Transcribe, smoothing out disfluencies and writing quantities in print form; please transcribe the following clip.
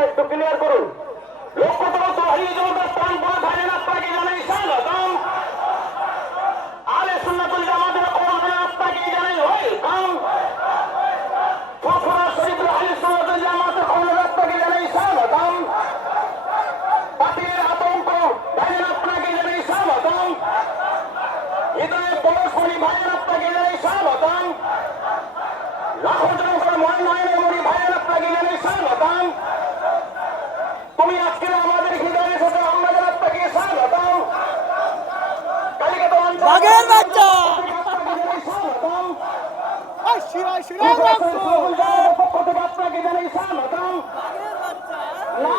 মাইকটা একটু ক্লিয়ার করুন। লক্ষ্যতম তৌহিদ জমাতের প্রাণপর ভাইয়েরা আপনাকে জানাই স্বাগতম। আহলে সুন্নাতুল জামাতের কওমি আপনাকে জানাই ওয়েলকাম। ফুরফুরা শরীফের আহলে সুন্নাতুল জামাতের কওমি আপনাকে জানাই স্বাগতম। পাতিলের আতঙ্ক ভাইয়েরা আপনাকে জানাই স্বাগতম। হৃদয়ে পরশমণি ভাইয়েরা আপনাকে জানাই স্বাগতম। লাখো জনগণ ময়নায়নের মণি ভাইয়েরা আপনাকে জানাই স্বাগতম। তুমি আজকের আমাদের হৃদয়ে এসেছো, আমাদের আপনাকে স্বাগতম। কালিকাত বাঘের বাচ্চা আপনাকে জানাই স্বাগতম। শিরায় শিরায় পক্ষ থেকে আপনাকে জানাই স্বাগতম। বাঘের বাচ্চা না